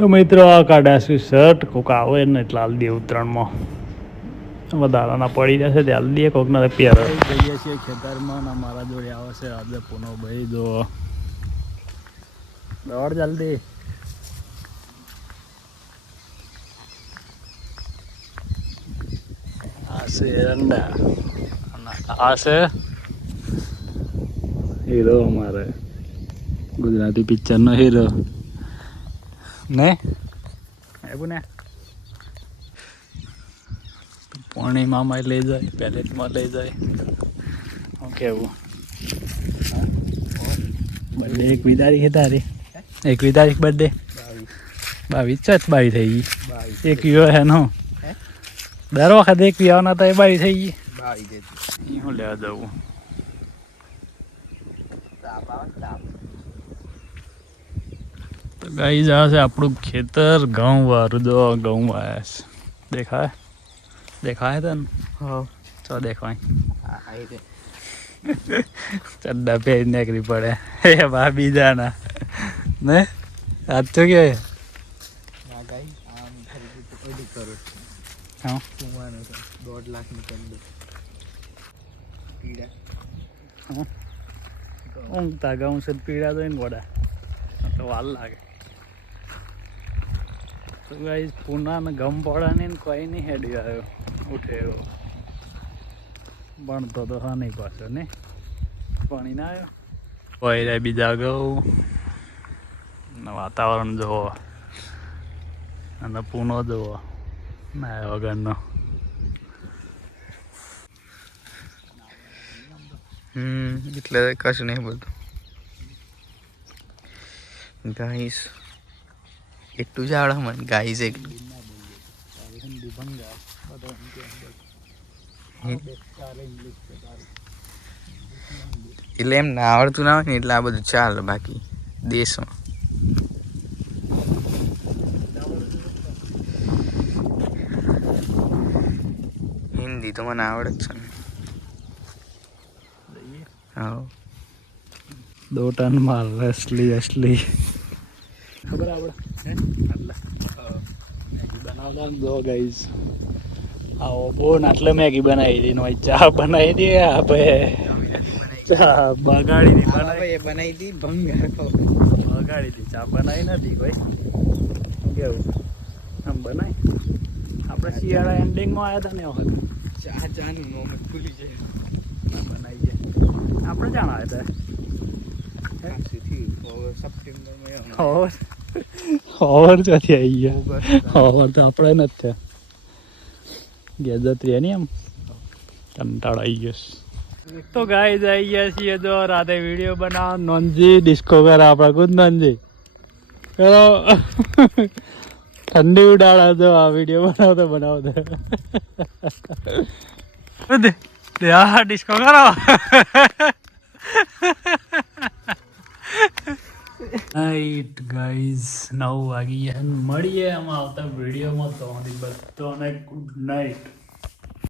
તો મિત્રો આ કાઢ્યા શર્ટ કોક આવે ને એટલે હાલ દે ઉત્તરાયણમાં વધારાના પડી જશે તે હાલ દે કોકના પહેર જઈએ છીએ ખેતરમાં ને મારા જોડે આવે છે આજે પૂનો ભાઈ જો દોડ જલ્દી આ છે એરંડા અને આ છે હીરો અમારે ગુજરાતી પિક્ચરનો હીરો ને એવું ને પૂર્ણિમામાં લઈ જાય પેલેટમાં લઈ જાય શું કેવું બર્થડે 21 તારીખ છે તારી 21 તારીખ બર્થડે 22 થઈ ગઈ 21 હે નો દર વખત 21 આવવાના તો 22 થઈ ગઈ શું લેવા જવું તો ગાઈ જા છે આપણું ખેતર ઘઉં વાળું જો ઘઉં વાયા છે દેખાય તને હા ચો દેખાય ચડ્ડા પહેરી નીકળી પડે એ બા બીજાના ને આજ તો કે હા 1.5 લાખ ઊંઘતા ઘઉં છે પીડા તો એને વડા તો વાલ લાગે તો ગાઈસ પૂના ને ગમ પડે ને કોઈ નહીં હેડી આવ્યો ઉઠે એવો ભણતો તો હા નહીં પાછો ને પાણી ના આવ્યો કોઈ રે બીજા ઘઉં વાતાવરણ જોવો અને પૂનો જોવો ના વગરનો એટલે કશું નહીં બધું ગાઈસ એટલું જ આવડે મને ગાઈસ એટલું એટલે એમ ના આવડતું ના હોય ને એટલે આ બધું ચાલે બાકી દેશમાં હિન્દી તો મને આવડે જ છે ને હા 2 ટન માલ असली ખબર આપણે મેગી બનાવતા દો ગાઈસ આવો બોન એટલે મેગી બનાવી દી નો ચા બનાવી દી આપે ચા બગાડી દી બનાવી દી ભંગાર બગાડી દી ચા બનાવી નથી કોઈ કેવું આમ બનાવી આપણે શિયાળા એન્ડિંગમાં આવ્યા હતા ને વખત ચાનું મોમ ખુલી જાય બનાવી જાય આપણે જાણ આવ્યા હતા ઓવર ચોથી આવી ગયા ઓવર તો આપણે નથી થયા ગેજત રહે ને એમ કંટાળો આવી ગયો તો ગાય આવી ગયા છીએ જો રાતે વિડીયો બનાવ નોનજી ડિસ્કો કરે આપણા ખુદ નોનજી કરો ઠંડી ઉડાડા જો આ વિડીયો બનાવતો હા ડિસ્કો કરો નાઈટ ગાઈઝ 9 વાગી ગયા મળીએ આમાં આવતા વિડીયોમાં તો બધાને ગુડ નાઇટ.